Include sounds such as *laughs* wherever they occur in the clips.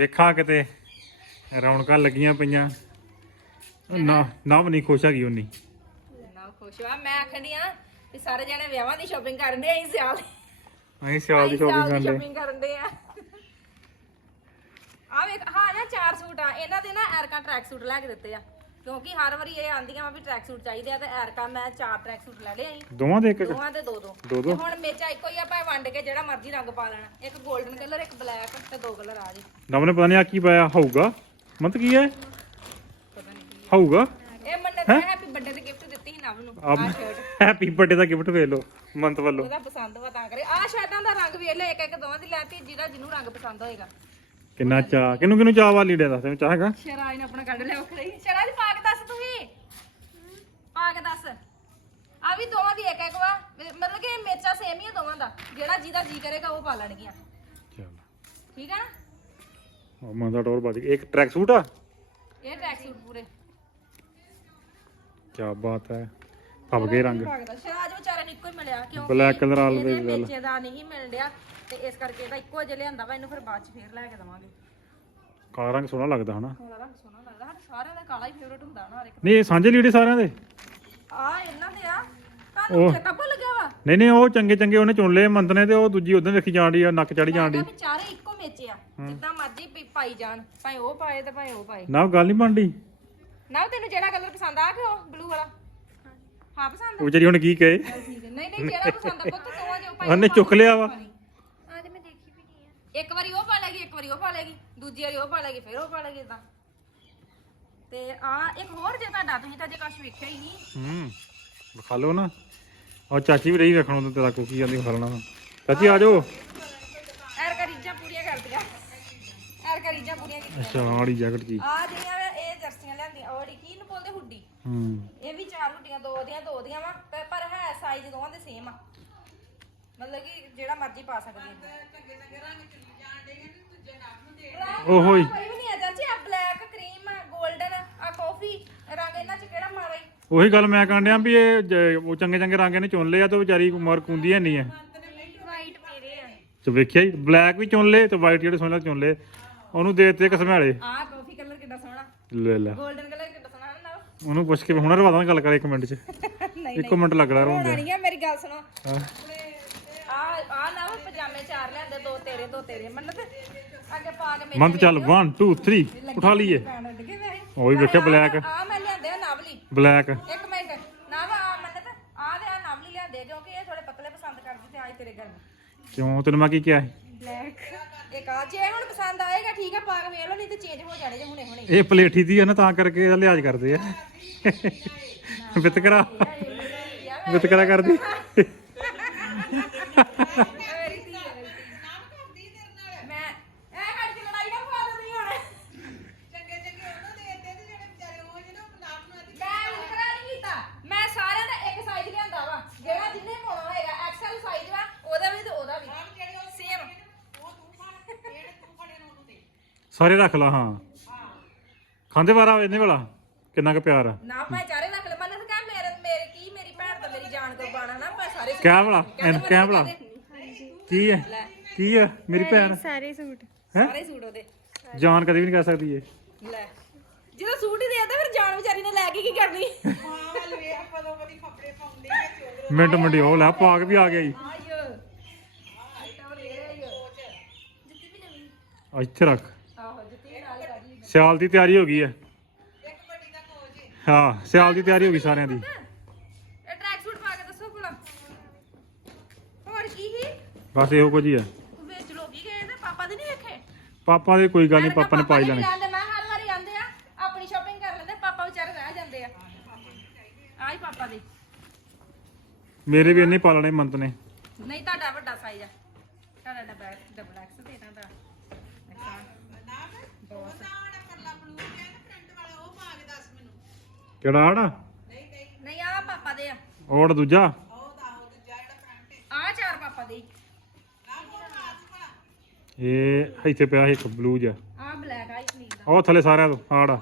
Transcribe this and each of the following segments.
ਵੇਖਾ ਕਿਤੇ ਰੌਣਕਾਂ ਲੱਗੀਆਂ ਪਈਆਂ। ਨਾ ਨਾ ਨਹੀਂ ਖੁਸ਼ ਹੈਗੀ ਉਨੀ। ਨਾ ਖੁਸ਼ ਵਾ ਮੈਂ ਆਖਣੀ ਆ ਕਿ ਸਾਰੇ ਜਣੇ ਵਿਆਹਾਂ ਦੀ ਸ਼ਾਪਿੰਗ ਕਰਨ ਦੇ ਅਸੀਂ ਸਿਆਲ ਅਸੀਂ ਸਿਆਲ ਦੀ ਸ਼ੋਪਿੰਗ ਕਰਨ ਦੇ ਸ਼ਾਪਿੰਗ ਕਰਨ ਦੇ ਆ। ਆ ਵੇਖ ਹਾਂ ਨਾ ਚਾਰ ਸੂਟ ਆ। ਇਹਨਾਂ ਦੇ ਨਾ ਐਰਕਾ ਟਰੈਕ ਸੂਟ ਲੈ ਕੇ ਦਿੱਤੇ ਆ। ਕਿਉਂਕਿ ਹਰ ਵਾਰੀ ਇਹ ਆਂਦੀਆਂ ਵਾ ਵੀ ਟਰੈਕ ਸੂਟ ਚਾਹੀਦੇ ਆ ਤੇ ਐਰਕਾ ਮੈਂ ਚਾਰ ਟਰੈਕ ਸੂਟ ਲੈ ਲਏ ਅਸੀਂ ਦੋਵਾਂ ਦੇ ਇੱਕ ਇੱਕ ਦੋਵਾਂ ਦੇ ਦੋ ਦੋ। ਦੋ ਦੋ? ਤੇ ਹੁਣ ਮੇਚਾ ਇੱਕੋ ਹੀ ਆ ਭਾਵੇਂ ਵੰਡ ਕੇ ਜਿਹੜਾ ਮਰਜ਼ੀ ਰੰਗ ਪਾ ਲੈਣਾ। ਇੱਕ 골ਡਨ ਕਲਰ ਇੱਕ ਬਲੈਕ ਤੇ ਦੋ ਕਲਰ ਆ ਜੀ। ਨਵ ਨੇ ਪਤਾ ਨਹੀਂ ਆ ਕੀ ਪਾਇਆ ਹੋਊਗਾ? ਮਤ ਕੀ ਹੈ? ਪਤਾ ਨਹੀਂ ਕੀ ਹੋਊਗਾ? ਇਹ ਮੰਨੇ ਤਾਂ ਹੈਪੀ ਬਰਥਡੇ ਦੀ ਗਿਫਟ ਦਿੱਤੀ ਸੀ ਨਵ ਨੂੰ ਆ ਆ ਸ਼ਰਟ ਹੈਪੀ ਬਰਥਡੇ ਦਾ ਗਿਫਟ ਵੇਖ ਲਓ ਮੰਤ ਵੱਲੋਂ। ਉਹਦਾ ਪਸੰਦ ਵਾ ਤਾਂ ਕਰੇ। ਆ ਸ਼ਰਟਾਂ ਦਾ ਰੰਗ ਵੇਖ ਲੈ ਇੱਕ ਇੱਕ ਦੋਵਾਂ ਦੀ ਲੈਤੀ ਜਿਹੜਾ ਜਿਹਨੂੰ ਰੰਗ ਪਸੰਦ ਹੋਏਗਾ। ਕਿੰਨਾ ਚਾਹ ਕਿਨੂੰ ਕਿਨੂੰ ਚਾਹ ਵਾਲੀ ਲੀੜੇ ਦੱਸ ਤੈਨੂੰ ਚਾਹ ਹੈਗਾ? ਸ਼ਰਾਜ ਨੇ ਆਪਣਾ ਕੱਢ ਲਿਆ ਵੱਖਰਾ ਹੀ। ਸ਼ਰਾਜ ਪਾ ਕੇ ਦੱਸ ਤੂੰ ਵੀ ਪਾ ਕੇ ਦੱਸ। ਆ ਵੀ ਦੋਵਾਂ ਦੀ ਇੱਕ ਇੱਕ ਵਾ। ਮ- ਮਤਲਬ ਕਿ ਮੇਚਾ ਸੇਮ ਹੀ ਆ ਦੋਵਾਂ ਦਾ। ਜਿਹੜਾ ਜਿਹਦਾ ਜੀ ਕਰੇਗਾ ਉਹ ਪਾ ਲੈਣਗੀਆਂ। ਚੱਲ। ਠੀਕ ਆ ਨਾ? ਉਹ ਮੰਨ ਦਾ ਟੋਰ ਬਾਜੀ। ਇੱਕ ਟਰੈਕ ਸੂਟ ਆ? ਇਹ ਟਰੈਕ ਸੂਟ ਪੂਰੇ। ਕੀ ਬਾਤ ਹੈ। ਫੱਬ ਗਏ ਰੰਗ। ਸ਼ਰਾਜ ਵਿਚਾਰੇ ਨੂੰ ਇੱਕੋ ਹੀ ਮਿਲਿਆ। color ਵਾਲੇ ਇਹਦੇ ਦੀ ਗੱਲ। ਮੇਚੇ ਦਾ ਨਹੀਂ ਮਿਲ ਰਿਹਾ ਤੇ ਇਸ ਕਰਕੇ ਇਹਦਾ ਇੱਕੋ ਜਿਹਾ ਲਿਆਂਦਾ ਵਾ। ਇਹਨੂੰ ਫਿਰ ਬਾਅਦ ਚ ਫੇਰ ਲੈ ਕੇ ਦਵਾਂਗੇ। ਕਾਲਾ ਰੰਗ ਸੋਹਣਾ ਲੱਗਦਾ ਹਨਾ। ਕਾਲਾ ਰੰਗ ਸੋਹਣਾ ਲੱਗਦਾ ਸਾਰਿਆਂ ਦਾ ਕਾਲਾ ਹੀ ਫੇਵਰਟ ਹੁੰਦਾ ਨਾ ਹਰ ਇੱਕ ਨਹੀਂ ਇਹ ਸਾਂਝੇ ਲੀੜੇ ਸਾਰਿਆਂ ਦੇ? ਆ ਇਹਨਾਂ ਦੇ ਆ। ਤੁਹਾਨੂੰ ਚੇਤਾ ਭੁੱਲ ਗਿਆ ਵਾ? ਨਹੀਂ ਨਹੀਂ ਉਹ ਚੰਗੇ ਚੰਗੇ ਉਹਨੇ ਚੁਣ ਲਏ ਨੇ ਤੇ ਉਹ ਦੂਜੀ ਉਦੋਂ ਵੇਖੀ ਜਾਂਦੀ ਆ ਨੱਕ ਚੜੀ ਮੈਂ ਕਿਹਾ ਵੀ ਚਾਰੇ ਇੱਕੋ ਮੇਚੇ ਆ ਜਿੱਦਾਂ ਮਰਜ਼ੀ ਪਾਈ ਜਾਣ ਭਾਵੇਂ ਉਹ ਪਾਏ ਤੇ ਭਾਵੇਂ ਉਹ ਪਾਏ। ਨਾ ਉਹ ਗੱਲ ਨਹੀਂ ਬਣਦੀ। ਨਾ ਤੈਨੂੰ ਜਿਹੜਾ ਕਲਰ ਪਸੰਦ ਆ ਕਿ ਉਹ ਬਲੂ ਵਾਲਾ। ਹਾਂ ਪਸੰਦ ਉਹ ਵਿਚਾਰੀ ਹੁਣ ਕੀ ਕਹੇ? ਆ ਨਹੀਂ ਨਹੀਂ ਜਿਹੜਾ ਪਸੰਦ ਆ ਪੁੱਤ ਦੋਵਾਂ ਜੋ ਭਾਈ ਉਹਨੇ ਚੁੱਕ ਲਿਆ ਵਾ ਆ ਤੇ ਮੈਂ ਦੇਖੀ ਵੀ ਨਹੀਂ ਆ ਇੱਕ ਵਾਰੀ ਉਹ ਪਾ ਲੇਗੀ ਇੱਕ ਵਾਰੀ ਉਹ ਪਾ ਲੇਗੀ ਦੂਜੀ ਵਾਰੀ ਉਹ ਪਾ ਲੇਗੀ ਫਿਰ ਉਹ ਪਾ ਲੇਗੀ ਇਦਾਂ ਤੇ ਆ ਇੱਕ ਹੋਰ ਜੇ ਤੁਹਾਡਾ ਤੁਸੀਂ ਤਾਂ ਜੇ ਕੁਝ ਵੇਖਿਆ ਹੀ ਨਹੀਂ। ਹੂੰ ਵਿਖਾ ਲਓ ਨਾ। ਉਹ ਚਾਚੀ ਵੀ ਰਹੀ ਰੱਖਣ ਉਹ ਤੇਰਾ ਕੁਕੀ ਜਾਂਦੀ ਵਿਖਾਲਣਾ ਚਾਚੀ ਆ ਜਾਓ। ਐਰ ਕਰੀਜਾਂ ਪੂਰੀਆਂ ਕਰਦੀਆਂ। ਐਰ ਕਰੀਜਾਂ ਪੂਰੀਆਂ ਕੀਤੀਆਂ। ਅੱਛਾ ਆੜੀ ਜੈਕਟ ਜੀ। ਆ ਜਿਹੜੀਆਂ ਵਾ ਇਹ ਜਰਸੀਆਂ ਲਿਆਂਦੀਆਂ। ਉਹ ਕੀ ਨੂੰ ਬੋਲਦੇ ਹੁੱਡੀ। ਹੂੰ। ਇਹ ਵੀ ਚਾਰ ਹੁੱਡੀਆਂ ਦੋ ਦੀਆਂ ਦੋ ਦੀਆਂ ਵਾ। ਪਰ ਹੈ ਸਾਈਜ਼ ਦੋਵਾਂ ਦੇ ਸੇਮ ਆ। ਮਤਲਬ ਕਿ ਜਿਹੜਾ ਮਰਜ਼ੀ ਪਾ ਸਕਦੇ ਉਹੋ ਹੀ। ਕੋਈ ਵੀ ਨਹੀਂ ਆ ਚਾਚੀ ਆ ਬਲੈਕ ਕਰੀਮ ਆ 골ਡਨ ਆ ਕਾਫੀ ਰੰਗ ਇਹਨਾਂ ਚ ਕਿਹੜਾ ਮਾਰਾ ਈ? ਉਹੀ ਗੱਲ ਮੈਂ ਕਹਿਣ ਡਿਆ ਵੀ ਇਹ ਜ- ਉਹ ਚੰਗੇ ਚੰਗੇ ਰੰਗ ਇਹਨੇ ਚੁਣ ਲਏ ਆ ਤੇ ਵਿਚਾਰੀ ਮਰ ਕੁੰਦੀ ਹੈ ਨਹੀਂ ਹੈ ਵਾਈਟ ਮੇਰੇ ਆ। ਤੇ ਵੇਖਿਆ ਹੀ ਬਲੈਕ ਵੀ ਚੁਣ ਲਏ ਤੇ ਵਾਈਟ ਜਿਹੜੇ ਸੋਹਣੇ ਚੁਣ ਲਏ। ਉਹਨੂੰ ਦੇ ਦਿੱਤੇ ਕਸਮੈਲੇ ਆ ਕਾਫੀ ਕਲਰ ਕਿੰਨਾ ਸੋਹਣਾ। ਲੈ ਲੈ। 골ਡਨ ਕਲਰ ਕਿੰਨਾ ਸੋਹਣਾ ਨਾ ਉਹਨੂੰ ਪੁੱਛ ਕੇ ਹੁਣਰ ਵਾਦਾਂ ਗੱਲ ਕਰ ਇੱਕ ਮਿੰਟ 'ਚ। *laughs* ਨਹੀਂ ਇੱਕੋ ਮਿੰਟ ਲੱਗਣਾ ਰੋਣ ਹੋਣਾ ਨਹੀਂ ਆ ਮੇਰੀ ਗੱਲ ਸੁਣੋ। ਹਾਂ। ਆ ਆ ਨਾ ਵਾ ਪਜਾਮੇ ਚਾਰ ਲਿਆਂਦੇ ਦੋ ਤੇਰੇ ਦੋ ਤੇਰੇ। ਮੰਨਤ ਅੱਗੇ ਪਾ ਕੇ ਮੇਰੇ ਮੰਤ ਚੱਲ 1 2 3 ਉਠਾ ਲਈਏ। ਉਹ ਵੀ ਵੇਖਿਆ ਬਲੈਕ ਆ ਮੈਂ ਲਿਆਂਦੇ ਆ ਨਵਲੀ। ਬਲੈਕ ਇੱਕ ਮਿੰਟ। ਨਾ ਵਾ ਆ ਮੰਨਤ ਆ ਦੇ ਆ ਨਵਲੀ ਲਿਆਂਦੇ ਕਿਉਂਕਿ ਇਹ ਥੋੜੇ ਪਤਲੇ ਪਸੰਦ ਕਰਦੀ ਤੇ ਆਈ ਤੇਰੇ ਗਰਮ ਕਿਉਂ? ਤੈਨੂੰ ਮੈਂ ਕੀ ਕਿਹਾ ਸੀ? ਬਲੈਕ ਇੱਕ ਆ ਜੇ ਹੁਣ ਪਸੰਦ ਆਏਗਾ ਠੀਕ ਆ ਪਾ ਕੇ ਵੇਖ ਲਓ ਨਹੀਂ ਤੇ ਚੇਂਜ ਹੋ ਜਾਣੇ ਜੇ ਹੁਣੇ ਹੁਣੇ। ਇਹ ਪਲੇਠੀ ਦੀ ਆ ਨਾ ਤਾਂ ਕਰਕੇ ਇਹਦਾ ਲਿਹਾਜ਼ ਕਰਦੇ ਆ। ਵਿਤਕਰਾ। ਵਿਤਕਰਾ ਕਰਦੀ। ਸਾਰੇ ਰੱਖ ਲਾ ਹਾਂ। ਖਾਂਦੇ ਵਾਰਾ ਇਹਨੇ ਵਾਲਾ? ਕਿੰਨਾ ਕੁ ਪਿਆਰ ਆ? ਨਾ ਮੈਂ ਚਾਰੇ ਰੱਖ ਲੈ ਮੰਨ ਕਾ ਮੇਰੇ ਮੇਰੇ ਕੀ ਮੇਰੀ ਭੈਣ ਤਾਂ ਮੇਰੀ ਜਾਨ ਕੁਰਬਾਨਾ ਨਾ ਮੈਂ ਸਾਰੇ ਕਿਆ ਵਾਲਾ ਐਨ ਕਿਆ ਵਾਲਾ ਕੀ ਹੈ? ਕੀ ਹੈ? ਮੇਰੀ ਭੈਣ? ਸਾਰੇ ਸੂਟ। ਹੈ? ਸਾਰੇ ਸੂਟ ਉਹਦੇ। ਜਾਨ ਕਦੇ ਵੀ ਨਹੀਂ ਕਹਿ ਸਕਦੀ ਇਹ। ਲੈ ਜਦੋਂ ਸੂਟ ਹੀ ਦੇ ਦਿੰਦਾ ਫਿਰ ਜਾਨ ਵਿਚਾਰੀ ਨੇ ਲੈ ਕੇ ਕੀ ਕਰਨੀ? ਮਿੰਟ ਮਿੰਟ ਉਹ ਲੈ ਪਾਕ ਵੀ ਆ ਗਿਆ ਜੀ। ਇੱਥੇ ਰੱਖ। ਸਿਆਲ ਦੀ ਤਿਆਰੀ ਹੋ ਗਈ ਹੈ। ਹਾਂ ਸਿਆਲ ਦੀ ਤਿਆਰੀ ਹੋ ਗਈ ਸਾਰਿਆਂ ਦੀ ਇਹ ਟਰੈਕ ਸੂਟ ਪਾ ਕੇ ਦੱਸੋ ਭਲਾ ਹੋਰ ਕੀ ਹੀ ਬਸ ਇਹੋ ਕੁਝ ਹੀ ਆ। ਵੇਚ ਲੋਗੀ ਗਏ ਤੇ ਪਾਪਾ ਦੇ ਨਹੀਂ ਵੇਖੇ? ਪਾਪਾ ਦੇ ਕੋਈ ਗੱਲ ਨਹੀਂ ਪਾਪਾ ਨੇ ਪਾਈ ਲੈਣੇ। ਜਾਂਦੇ ਮੈਂ ਹਰ ਵਾਰੀ ਆਂਦੇ ਆ ਆਪਣੀ ਸ਼ਾਪਿੰਗ ਕਰ ਲੈਂਦੇ ਪਾਪਾ ਵਿਚਾਰੇ ਰਹਿ ਜਾਂਦੇ ਆ। ਆਈ ਪਾਪਾ ਦੇ। ਮੇਰੇ ਵੀ ਇੰਨੇ ਪਾ ਲੈਣੇ ਮੰਤ ਨੇ। ਨਹੀਂ ਤੁਹਾਡਾ ਵੱਡਾ ਸਾਈਜ਼ ਆ। ਤੁਹਾਡਾ ਡਬਲ ਡਬਲ ਐਕਸ ਤੇ ਇਹਨਾਂ ਦਾ। ਕਿਹੜਾ ਆੜਾ? ਨਹੀਂ ਆ ਪਾਪਾ ਦੇ ਆ। ਔੜ ਦੂਜਾ ਆ ਚਾਰ ਪਾਪਾ ਦੇ ਇਹ ਇੱਥੇ ਪਿਆ ਇੱਕ ਬਲੂ ਜਿਹਾ। ਆ ਬਲੈਕ ਆਈ ਕਮੀਜ਼ ਦਾ ਉਹ ਥੱਲੇ ਸਾਰਿਆਂ ਤੋਂ ਆੜਾ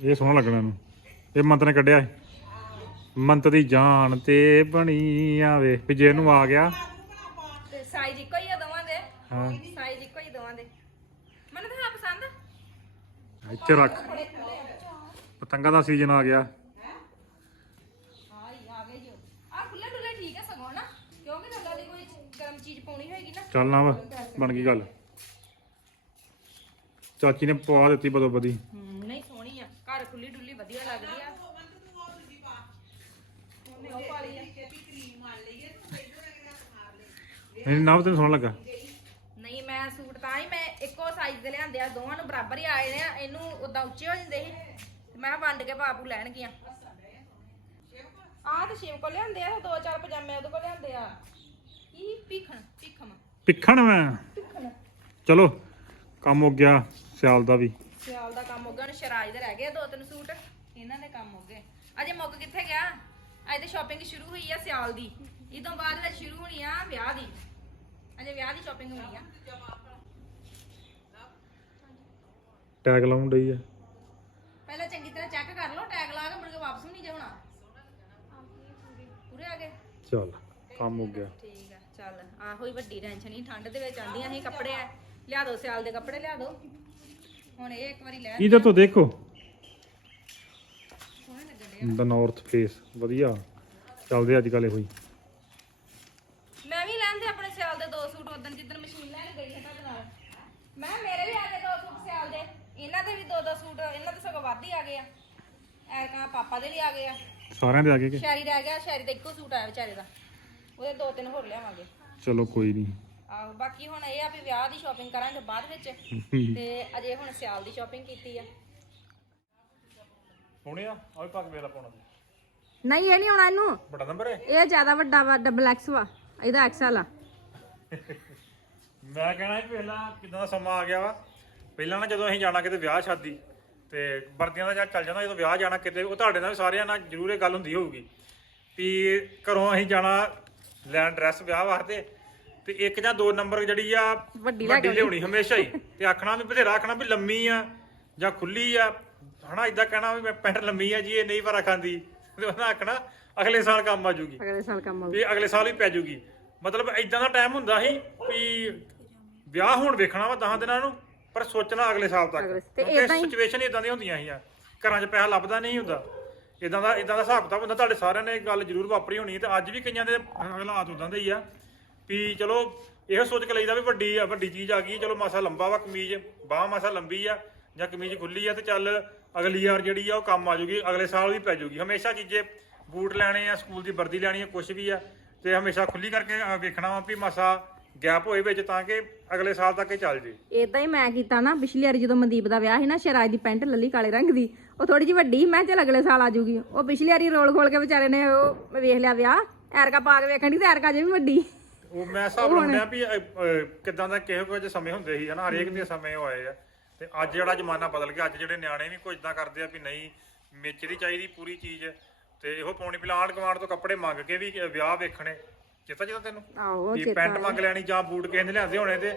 ਇਹ ਸੋਹਣਾ ਲੱਗਣਾ ਇਹਨੂੰ। ਇਹ ਮੰਤ ਨੇ ਕੱਢਿਆ ਸੀ। ਮੰਤ ਦੀ ਜਾਨ ਤੇ ਬਣੀ ਆਵੇ। ਵੀ ਜੇ ਇਹਨੂੰ ਆ ਗਿਆ। ਤੇ ਸਾਈਜ਼ ਇੱਕੋ ਹੀ ਆ ਦੋਵਾਂ ਦੇ। ਹਾਂ। ਸਾਈਜ਼ ਇੱਕੋ ਹੀ ਦੋਵਾਂ ਦੇ। ਮੈਨੂੰ ਤਾਂ ਹਾਂ ਪਸੰਦ। ਇੱਥੇ ਰੱਖ। ਪਤੰਗਾ ਦਾ ਸੀਜ਼ਨ ਆ ਗਿਆ। ਹਾਂ? ਹੀ ਆ ਗਏ ਜੋ ਆ ਖੁੱਲੇ ਡੁੱਲੇ ਠੀਕ ਹੈ ਸਗੋਂ ਨਾ ਕਿਉਂਕਿ ਥੱਲੇ ਦੀ ਕੋਈ ਗਰਮ ਚੀਜ਼ ਪਾਉਣੀ ਹੋਏਗੀ ਨਾ। ਚੱਲ ਨਾ ਵਾ ਬਣ ਗਈ ਗੱਲ। ਚਾਚੀ ਨੇ ਪਵਾ ਦਿੱਤੀ ਬਦੋ ਬਦੀ। ਨਹੀਂ ਸੋਹਣੀ ਆ। ਘਰ ਖੁੱਲੀ ਡੁੱਲੀ ਵਧੀਆ ਲੱਗਦੀ ਆ। ਉਹਨੇ ਉਹ ਪਾ ਲਈ ਆ। ਨਹੀਂ ਨਾ ਤੈਨੂੰ ਸੋਹਣਾ ਲੱਗਾ। ਨਹੀਂ ਮੈਂ ਸੂਟ ਤਾਂ ਹੀ ਮੈਂ ਇੱਕੋ ਸਾਈਜ਼ ਦੇ ਲਿਆਂਦੇ ਆ। ਦੋਵਾਂ ਨੂੰ ਬਰਾਬਰ ਹੀ ਆਏ ਨੇ ਇਹਨੂੰ ਉਦਾਂ ਉੱਚੇ ਹੋ ਜਾਂਦੇ ਸੀ। ਤੇ ਮੈਂ ਕਿਹਾ ਵੰਡ ਕੇ ਬਾਪੂ ਲੈਣਗੀਆਂ। ਆਹ ਤੇ ਸ਼ਿਵ ਕੋ ਲਿਆਂਦੇ ਆ ਦੋ ਚਾਰ ਪਜਾਮੇ ਉਹਦੇ ਕੋਲ ਲਿਆਂਦੇ ਆ। ਕੀ ਭੀਖਣ ਭੀਖਮ ਪਿੱਖਣ ਮੈਂ? ਭੀਖਣ। ਚਲੋ ਕੰਮ ਹੋ ਗਿਆ ਸਿਆਲ ਦਾ ਵੀ। ਸਿਆਲ ਦਾ ਕੰਮ ਹੋ ਗਿਆ ਹੁਣ ਸ਼ਰਾਜ ਦੇ ਰਹਿ ਗਏ ਆ ਦੋ ਤਿੰਨ ਸੂਟ। ਇਹਨਾਂ ਦੇ ਕੰਮ ਹੋ ਗਏ। ਅਜੇ ਮੁੱਕ ਕਿੱਥੇ ਗਿਆ? ਅਜੇ ਤੇ ਸ਼ਾਪਿੰਗ ਸ਼ੁਰੂ ਹੋਈ ਆ ਸਿਆਲ ਦੀ। ਇਹ ਤੋਂ ਬਾਅਦ ਵਿੱਚ ਸ਼ੁਰੂ ਹੋਣੀ ਆ ਵਿਆਹ ਦੀ। ਅਜੇ ਵਿਆਹ ਦੀ ਸ਼ਾਪਿੰਗ ਹੋਣੀ ਆ। ਟੈਗ ਲਾਉਣ ਡਈ ਆ। ਪਹਿਲਾਂ ਚੰਗੀ ਤਰ੍ਹਾਂ ਚੈੱਕ ਕਰ ਲਓ ਟੈਗ ਲਾ ਕੇ ਮੁੜ ਕੇ ਵਾਪਸ ਵੀ ਨਹੀਂ ਜਾਣਾ ਚੱਲ। ਕੰਮ ਹੋ ਗਿਆ। ਠੀਕ ਆ ਚੱਲ। ਆਹੋ ਹੀ ਵੱਡੀ ਟੈਨਸ਼ਨ ਹੀ ਠੰਡ ਦੇ ਵਿੱਚ ਆਂਦੀਆਂ ਸੀ ਕੱਪੜੇ ਆ। ਲਿਆ ਦਿਓ ਸਿਆਲ ਦੇ ਕੱਪੜੇ ਲਿਆ ਦਿਓ ਹੁਣ ਇਹ ਇੱਕ ਵਾਰੀ ਲੈ ਇਹਦੇ ਤੋਂ ਦੇਖੋ। ਸੋਹਣੇ ਲੱਗਣ ਦਾ ਨਾਰਥ ਫੇਸ ਵਧੀਆ। ਚੱਲਦੇ ਅੱਜ ਕੱਲ ਇਹੋ ਹੀ। ਮੈਂ ਵੀ ਲੈਂਦੇ ਆਪਣੇ ਸਿਆਲ ਦੇ ਦੋ ਸੂਟ ਉਦੋਂ ਜਿੱਦਣ ਮਸ਼ੀਨ ਲੈਣ ਗਈ ਸੀ ਤੁਹਾਡੇ ਨਾਲ। ਮੈਂ ਕਿਹਾ ਮੇਰੇ ਵੀ ਆ ਗਏ ਦੋ ਸੂਟ ਸਿਆਲ ਦੇ। ਇਹਨਾਂ ਦੇ ਵੀ ਦੋ ਦੋ ਸੂਟ ਇਹਨਾਂ ਦੇ ਸਗੋਂ ਵੱਧ ਹੀ ਆ ਗਏ ਆ। ਐਰਕਾਂ ਪਾਪਾ ਦੇ ਵੀ ਆ ਗਏ ਆ। ਸਾਰਿਆਂ ਦੇ ਆ ਗਏ ਕਿ? ਸ਼ੈਰੀ ਰਹਿ ਗਿਆ ਸ਼ੈਰੀ ਦਾ ਇੱਕੋ ਸੂਟ ਆਇਆ ਵਿਚਾਰੇ ਦਾ। ਉਹਦੇ ਦੋ ਤਿੰਨ ਹੋਰ ਲਿਆਵਾਂਗੇ। ਚਲੋ ਕੋਈ ਨਹੀਂ ਆਹੋ ਬਾਕੀ ਹੁਣ ਇਹ ਆ ਵੀ ਵਿਆਹ ਦੀ ਸ਼ਾਪਿੰਗ ਕਰਾਂਗੇ ਬਾਅਦ ਵਿੱਚ। *laughs* ਤੇ ਅਜੇ ਹੁਣ ਸਿਆਲ ਦੀ ਸ਼ਾਪਿੰਗ ਕੀਤੀ ਆ। ਸੋਹਣੇ ਆ ਆ ਵੀ ਪੱਗ ਵੇਲਾ ਪਾਉਣਾ। ਨਹੀਂ ਇਹ ਨਹੀਂ ਆਉਣਾ ਇਹਨੂੰ। ਬੜਾ ਨੰਬਰ ਹੈ? ਇਹ ਜ਼ਿਆਦਾ ਵੱਡਾ ਵਾ ਡਬਲ ਐਕਸ ਵਾ। ਇਹਦਾ ਐਕਸਲ ਆ ਮੈਂ ਕਹਿਣਾ ਕਿ ਪਹਿਲਾਂ ਕਿਦਾਂ ਦਾ ਸਮਾਂ ਆ ਗਿਆ ਵਾ। ਪਹਿਲਾਂ ਨਾ ਜਦੋਂ ਅਸੀਂ ਜਾਣਾ ਕਿਤੇ ਵਿਆਹ ਸ਼ਾਦੀ ਤੇ ਵਰਦੀਆਂ ਦਾ ਜਾਂ ਚੱਲ ਜਾਂਦਾ ਜਦੋਂ ਵਿਆਹ ਜਾਣਾ ਕਿਤੇ ਉਹ ਤੁਹਾਡੇ ਨਾਲ ਵੀ ਸਾਰਿਆਂ ਨਾਲ ਜ਼ਰੂਰ ਇਹ ਗੱਲ ਹੁੰਦੀ ਹੋਊਗੀ ਵੀ ਘਰੋਂ ਅਸੀਂ ਜਾਣਾ ਲੈਣ ਡਰੈਸ ਵਿਆਹ ਵਾਸਤੇ ਤੇ ਇੱਕ ਜਾਂ ਦੋ ਨੰਬਰ ਜਿਹੜੀ ਆ ਵੱਡੀ ਲਿਆਉਣੀ ਹਮੇਸ਼ਾ ਹੀ। ਤੇ ਆਖਣਾ ਵੀ ਬਥੇਰਾ ਆਖਣਾ ਵੀ ਲੰਮੀ ਆ ਜਾਂ ਖੁੱਲੀ ਆ। ਹਨਾ ਇਦਾਂ ਕਹਿਣਾ ਵੀ ਮੈਂ ਪੈਂਟ ਲੰਮੀ ਆ ਜੀ ਇਹ ਨਹੀਂ ਭਰਾ ਖਾਂਦੀ ਤੇ ਉਹਨਾਂ ਆਖਣਾ ਅਗਲੇ ਸਾਲ ਕੰਮ ਆ ਜੂਗੀ। ਅਗਲੇ ਸਾਲ ਕੰਮ ਆਊ ਵੀ ਅਗਲੇ ਸਾਲ ਹੀ ਪੈ ਜੂਗੀ। ਮਤਲਬ ਇਦਾਂ ਦਾ ਟਾਈਮ ਹੁੰਦਾ ਸੀ ਵੀ ਵਿਆਹ ਹੁਣ ਵੇਖਣਾ ਵਾ 10 ਦਿਨਾਂ ਨੂੰ। ਪਰ ਸੋਚਣਾ ਅਗਲੇ ਸਾਲ ਤੱਕ। ਅਗਲੇ- ਤੇ ਕਿਉਂਕਿ ਹੀ- ਸਿਚੁਏਸ਼ਨ ਇਦਾਂ ਦੀਆਂ ਹੁੰਦੀਆਂ ਸੀ ਆ ਘਰਾਂ 'ਚ ਪੈਸਾ ਲੱਭਦਾ ਨਹੀਂ ਹੁੰਦਾ। ਇਦਾਂ ਦਾ ਇਦਾਂ ਦਾ ਹਿਸਾਬ ਕਿਤਾਬ ਹੁੰਦਾ। ਤੁਹਾਡੇ ਸਾਰਿਆਂ ਨੇ ਇਹ ਗੱਲ ਜ਼ਰੂਰ ਵਾਪਰੀ ਹੋਣੀ ਤੇ ਅੱਜ ਵੀ ਕਈਆਂ ਦੇ ਹਾਲਾਤ ਉਦਾਂ ਦੇ ਹੀ ਆ ਵੀ ਚਲੋ ਇਹੋ ਸੋਚ ਕੇ ਲਈਦਾ ਵੀ ਵੱਡੀ ਆ ਵੱਡੀ ਚੀਜ਼ ਆ ਗਈ ਚਲੋ ਮਾਸਾ ਲੰਬਾ ਵਾ ਕਮੀਜ਼ ਬਾਹ ਮਾਸਾ ਲੰਬੀ ਆ ਜਾਂ ਕਮੀਜ਼ ਖੁੱਲੀ ਆ ਤੇ ਚੱਲ ਅਗਲੀ ਯਾਰ ਜਿਹੜੀ ਆ ਉਹ ਕੰਮ ਆ ਜੂਗੀ ਅਗਲੇ ਸਾਲ ਵੀ ਪੈ ਜੂਗੀ। ਹਮੇਸ਼ਾ ਚੀਜ਼ੇ ਬੂਟ ਲੈਣੇ ਆ ਸਕੂਲ ਦੀ ਵਰਦੀ ਲੈਣੀ ਆ ਕੁਝ ਵੀ ਆ ਤੇ ਹਮੇਸ਼ਾ ਖੁੱਲੀ ਕਰਕੇ ਅ, ਵੇਖਣਾ ਵਾ ਵੀ ਮਾਸਾ ਗੈਪ ਹੋਏ ਵਿੱਚ ਤਾਂ ਕਿ ਅਗਲੇ ਸਾਲ ਤੱਕ ਇਹ ਚੱਲ ਜੇ। ਇਦਾਂ ਹੀ ਮੈਂ ਕੀਤਾ ਨਾ ਪਿਛਲੀ ਵਾਰੀ ਜਦੋਂ ਮਨਦੀਪ ਦਾ ਵਿਆਹ ਸੀ ਨਾ ਸ਼ਰਾਜ ਦੀ ਪੈਂਟ ਲੱਲੀ ਕਾਲੇ ਰੰਗ ਦੀ ਉਹ ਥੋੜੀ ਜਿਹੀ ਵੱਡੀ ਸੀ, ਮੈਂ ਕਿਹਾ ਚੱਲ ਅਗਲੇ ਸਾਲ ਆ ਜੂਗੀ ਉਹ ਪਿਛਲੀ ਵਾਰੀ ਰੋਲ ਖੋਲ ਕੇ ਵਿਚਾਰੇ ਨੇ ਉਹ ਵੇਖ ਲਿਆ ਵਿਆਹ ਐਰਕਾ ਪਾ ਕੇ ਵੇਖਣ ਦੀ ਤੇ ਐਰਕਾ ਜੇ ਵੀ ਵੱਡੀ। ਉਹ ਮੈਂ ਹਿਸਾਬ ਲਾਉਂਦਾ ਵੀ ਅ, ਅ, ਕਿੱਦਾਂ ਦਾ ਕਿਹੋ ਜਿਹੇ ਸਮੇਂ ਹੁੰਦੇ ਸੀ ਹਨਾ ਹਰੇਕ ਦੇ ਸਮੇਂ ਉਹ ਆਏ ਆ। ਤੇ ਅੱਜ ਜਿਹੜਾ ਜ਼ਮਾਨਾ ਬਦਲ ਗਿਆ ਅੱਜ ਜਿਹੜੇ ਨਿਆਣੇ ਵੀ ਕੁਝ ਇਦਾਂ ਕਰਦੇ ਆ ਵੀ ਨਹੀਂ ਮੇਚ ਦੀ ਚਾਹੀਦੀ ਪੂਰੀ ਚੀਜ਼ ਤੇ ਇਹੋ ਪੌਣੀ ਪਲਾਂਟ ਕਮਾਂਡ ਤੋਂ ਕੱਪੜੇ ਮੰਗ ਕੇ ਵੀ ਵਿਆਹ ਵੇਖਣੇ। ਚੇਤਾ ਜਦੋਂ ਤੈਨੂੰ? ਆਹੋ ਵੀ ਪੈਂਟ ਮੰਗ ਲੈਣੀ ਜਾਂ ਬੂਟ ਕਿਸੇ ਨੇ ਲਿਆਂਦੇ ਹੋਣੇ ਤੇ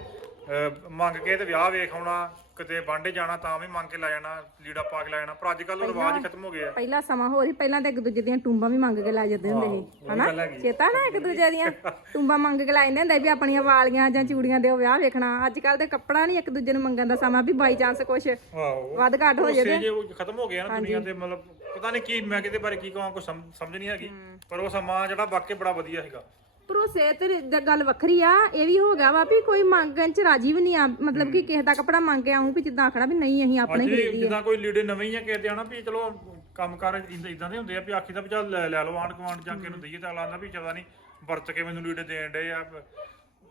ਮੰਗ ਕੇ ਤੇ ਵਿਆਹ ਵੇਖ ਆਉਣਾ ਕਿਤੇ ਵਾਂਡੇ ਜਾਣਾ ਤਾਂ ਵੀ ਮੰਗ ਕੇ ਲੈ ਜਾਣਾ ਲੀੜਾ ਪਾ ਕੇ ਲੈ ਜਾਣਾ ਪਰ ਅੱਜ ਕੱਲ ਰਿਵਾਜ ਹੀ ਖਤਮ ਹੋ ਗਏ ਆ ਪਹਿਲਾ ਸਮਾਂ ਹੋਰ ਸੀ ਪਹਿਲਾਂ ਤਾਂ ਇੱਕ ਦੂਜੇ ਦੀਆਂ ਟੁੰਬਾਂ ਵੀ ਮੰਗ ਕੇ ਲੈ ਜਾਂਦੇ ਹੁੰਦੇ ਸੀ ਉਹ ਹੈਗੀ। ਚੇਤਾ ਨਾ ਇੱਕ ਦੂਜੇ ਦੀਆਂ ਟੁੰਬਾਂ ਮੰਗ ਕੇ ਲੈ ਜਾਂਦੇ ਹੁੰਦੇ ਸੀ ਵੀ ਆਪਣੀਆਂ ਵਾਲੀਆਂ ਜਾਂ ਚੂੜੀਆਂ ਦਿਓ ਵਿਆਹ ਵੇਖਣਾ। ਅੱਜ ਕੱਲ ਤੇ ਕੱਪੜਾ ਨਹੀਂ ਇੱਕ ਦੂਜੇ ਨੂੰ ਮੰਗਣ ਦਾ ਸਮਾਂ ਵੀ ਬਾਈ ਚਾਂਸ ਕੁਛ ਆਹੋ। ਵੱਧ ਘੱਟ ਹੋ ਉਸੇ ਜੇ ਉਹ ਖਤਮ ਹੋ ਗਿਆ ਨਾ ਦੁਨੀਆ ਤੇ ਮਤਲਬ ਪਤਾ ਨਹੀਂ ਕੀ ਮੈਂ ਕਿਤੇ ਬਾਰੇ ਕੀ ਕਹਾਂ ਕੁਝ ਸਮਝ ਨਹੀਂ ਹੈਗੀ। ਪਰ ਉਹ ਸਮਾਂ ਜਿਹੜਾ ਵਾਕਈ ਬੜਾ ਵਧੀਆ ਸੀਗਾ। ਭਰੋਸੇ ਤੇ ਦ- ਗੱਲ ਵੱਖਰੀ ਆ। ਇਹ ਵੀ ਹੋ ਗਿਆ ਵਾ ਵੀ ਕੋਈ ਮੰਗਣ ਚ ਰਾਜੀ ਵੀ ਨਹੀਂ ਆ। ਮਤਲਬ ਕਿ ਕਿਸੇ ਦਾ ਕੱਪੜਾ ਮੰਗ ਕੇ ਆਉਂ ਵੀ ਜਿੱਦਾਂ ਆਖਣਾ ਵੀ ਨਹੀਂ ਅਸੀਂ ਆਪਣੇ ਅੱਜ ਹੀ ਵੀ ਖਰੀਦੀਏ। ਜਿੱਦਾਂ ਕੋਈ ਲੀੜੇ ਨਵੇਂ ਹੀ ਆ ਕਿਸੇ ਦੇ ਆਣਾ ਵੀ ਚਲੋ ਕੰਮਕਾਰ ਇਦਾਂ ਦੇ ਹੁੰਦੇ ਆ ਵੀ ਆਖੀ ਦਾ ਵੀ ਚੱਲ ਲੈ ਲੈ ਲਓ ਆਂਢ ਗੁਆਂਢ ਜਾ ਕੇ ਨੂੰ ਦਈਏ ਤਾਂ ਅਗਲਾ ਆਂਦਾ ਵੀ ਚਲਦਾ ਨਹੀਂ ਵਰਤ ਕੇ ਮੈਨੂੰ ਲੀੜੇ ਦੇਣ ਡੇ ਆ।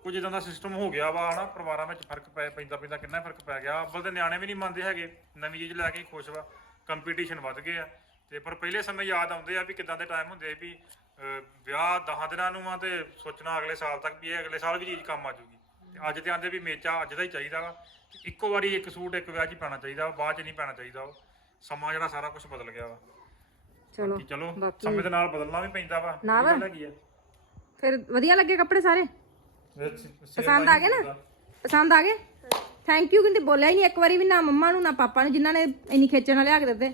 ਕੁਝ ਇਦਾਂ ਦਾ ਸਿਸਟਮ ਹੋ ਗਿਆ ਵਾ ਹਨਾ ਪਰਿਵਾਰਾਂ ਵਿੱਚ ਫ਼ਰਕ ਪੈ ਪੈਂਦਾ ਪੈਂਦਾ ਕਿੰਨਾ ਫ਼ਰਕ ਪੈ ਗਿਆ। ਅੱਵਲ ਤੇ ਨਿਆਣੇ ਵੀ ਨਹੀਂ ਮੰਨਦੇ ਹੈਗੇ ਨਵੀਂ ਚੀਜ਼ ਲੈ ਕੇ ਹੀ ਖੁਸ਼ ਵਾ ਕੰਪੀਟੀਸ਼ਨ ਵੱਧ ਗਏ ਆ ਤੇ ਪਰ ਪਹਿਲੇ ਸਮੇਂ ਯਾਦ ਆਉਂਦੇ ਆ ਵੀ ਕਿਦਾਂ ਦੇ ਟਾਈਮ ਹੁੰਦੇ ਵੀ ਅਹ, ਵਿਆਹ 10 ਦਿਨਾਂ ਨੂੰ ਆ ਤੇ ਸੋਚਣਾ ਅਗਲੇ ਸਾਲ ਤੱਕ ਵੀ ਇਹ ਅਗਲੇ ਸਾਲ ਵੀ ਚੀਜ਼ ਕੰਮ ਆ ਜੂਗੀ ਤੇ ਅੱਜ ਤੇ ਆਂਦੇ ਵੀ ਮੇਚਾ ਅੱਜ ਦਾ ਹੀ ਚਾਹੀਦਾ ਵਾ। ਇੱਕੋ ਵਾਰੀ ਇੱਕ ਸੂਟ ਇੱਕ ਵਿਆਹ 'ਚ ਹੀ ਪੈਣਾ ਚਾਹੀਦਾ ਵਾ ਬਾਅਦ 'ਚ ਨਹੀਂ ਪੈਣਾ ਚਾਹੀਦਾ ਉਹ ਸਮਾਂ ਜਿਹੜਾ ਸਾਰਾ ਕੁਝ ਬਦਲ ਗਿਆ ਵਾ। ਚਲੋ ਕਿ ਚਲੋ ਸਮੇਂ ਦੇ ਨਾਲ ਬਦਲਣਾ ਵੀ ਪੈਂਦਾ ਵਾ। ਨਾ ਇਹ ਗੱਲ ਹੈਗੀ ਆ। ਫਿਰ ਵਧੀਆ ਲੱਗੇ ਕੱਪੜੇ ਸਾਰੇ? ਇਹ ਸ- ਸੇਲ ਪਸੰਦ ਆ ਗਏ ਨਾ? ਪਸੰਦ ਆ ਗਏ? ਥੈਂਕ ਯੂ ਕਹਿੰਦੇ ਬੋਲਿਆ ਹੀ ਨਹੀਂ ਇੱਕ ਵਾਰੀ ਵੀ ਨਾ ਮੰਮਾ ਨੂੰ ਨਾ ਪਾਪਾ ਨੂੰ ਜਿਨ੍ਹਾਂ ਨੇ ਇੰਨੀ ਖੇਚਣ ਨਾਲ ਲਿਆ ਕੇ ਦਿੱਤੇ।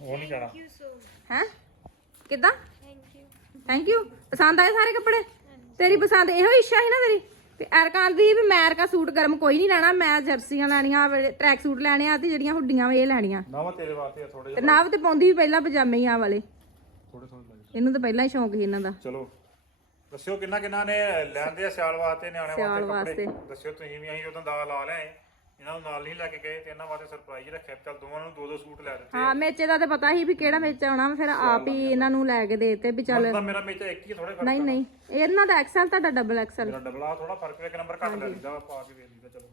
ਉਹ ਨਹੀਂ ਜਾਣਾ। ਹੈ? ਕਿੱਦਾਂ? ਥੈਂਕ ਯੂ ਪਸੰਦ ਆਏ ਸਾਰੇ ਕੱਪੜੇ? ਤੇਰੀ ਪਸੰਦ ਇਹੋ ਇੱਛਾ ਸੀ ਨਾ ਤੇਰੀ? ਤੇ ਐਰਕਾਂ ਦੀ ਵੀ ਮੈਂ ਐਰਕਾ ਸੂਟ ਗਰਮ ਕੋਈ ਨਹੀਂ ਲੈਣਾ ਮੈਂ ਜਰਸੀਆਂ ਲੈਣੀਆਂ ਟਰੈਕ ਸੂਟ ਲੈਣੇ ਆ ਤੇ ਜਿਹੜੀਆਂ ਹੁੱਡੀਆਂ ਵਾ ਇਹ ਲੈਣੀਆਂ। ਨਾ ਵਾ ਤੇਰੇ ਵਾਸਤੇ ਥੋੜੇ ਤੇ ਨਾਵ ਤੇ ਪਾਉਂਦੀ ਵੀ ਪਹਿਲਾਂ ਪਜਾਮੇ ਹੀ ਆ ਵਾਲੇ। ਥੋੜੇ ਥੋੜੇ ਲੱਗ ਇਹਨੂੰ ਤਾਂ ਪਹਿਲਾਂ ਹੀ ਸ਼ੌਂਕ ਸੀ ਇਹਨਾਂ ਦਾ। ਚਲੋ ਦੱਸਿਓ ਕਿੰਨਾ ਕਿੰਨਾ ਨੇ ਲੈਂਦੇ ਆ ਸਿਆਲ ਵਾਸਤੇ ਨਿਆਣੇ ਵਾਸਤੇ ਕੱਪੜੇ? ਦੱਸਿਓ ਤੁਸੀਂ ਵੀ ਅਸੀਂ ਉਦੋਂ ਦਾ ਲਾ ਲਿਆਏ। ਇਹਨਾਂ ਨੂੰ ਨਾਲ ਨਹੀਂ ਲੈ ਕੇ ਗਏ ਤੇ ਇਹਨਾਂ ਵਾਸਤੇ ਸਰਪ੍ਰਾਈਜ਼ ਰੱਖਿਆ ਚੱਲ ਦੋਵਾਂ ਨੂੰ ਦੋ ਦੋ ਸੂਟ ਲੈ ਦਿੱਤੇ ਹਾਂ ਮੇਚੇ ਦਾ ਤੇ ਪਤਾ ਸੀ ਵੀ ਕਿਹੜਾ ਮੇਚ ਆਉਣਾ ਫਿਰ ਆਪ ਹੀ ਇਹਨਾਂ ਨੂੰ ਲੈ ਕੇ ਦੇਤੇ ਵੀ ਚੱਲ ਮੇਰਾ ਮੇਚਾ ਇੱਕ ਹੀ ਥੋੜੇ ਫ਼ਰਕ ਨਹੀਂ ਨਹੀਂ ਇਹਨਾਂ ਦਾ ਐਕਸਲ ਤੁਹਾਡਾ ਡਬਲ ਐਕਸਲ ਮੇਰਾ ਡਬਲ ਆ ਥੋੜਾ ਫ਼ਰਕ ਹੈ ਇੱਕ ਨੰਬਰ ਘੱਟ ਲੈ ਲਈਦਾ ਪਾ ਕੇ ਵੇਖ ਲਈਦਾ ਚਲੋ।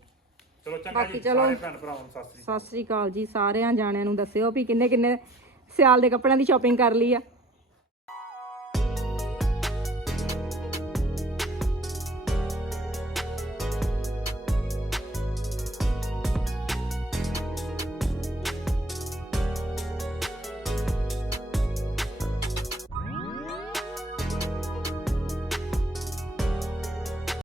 ਚਲੋ ਚੰਗਾ ਬਾਕੀ ਜੀ ਚਲੋ। ਸਾਰੇ ਭੈਣ ਭਰਾਵਾਂ ਨੂੰ ਸਤਿ ਸ੍ਰੀ ਅਕਾਲ। ਸਤਿ ਸ੍ਰੀ ਅਕਾਲ ਜੀ ਸਾਰਿਆਂ ਜਾਣਿਆਂ ਨੂੰ ਦੱਸਿਓ ਵੀ ਕਿੰਨੇ ਕਿੰਨੇ ਸਿਆਲ ਦੇ ਕੱਪੜਿਆਂ ਦੀ ਸ਼ਾਪਿੰਗ ਕਰ ਲਈ ਆ।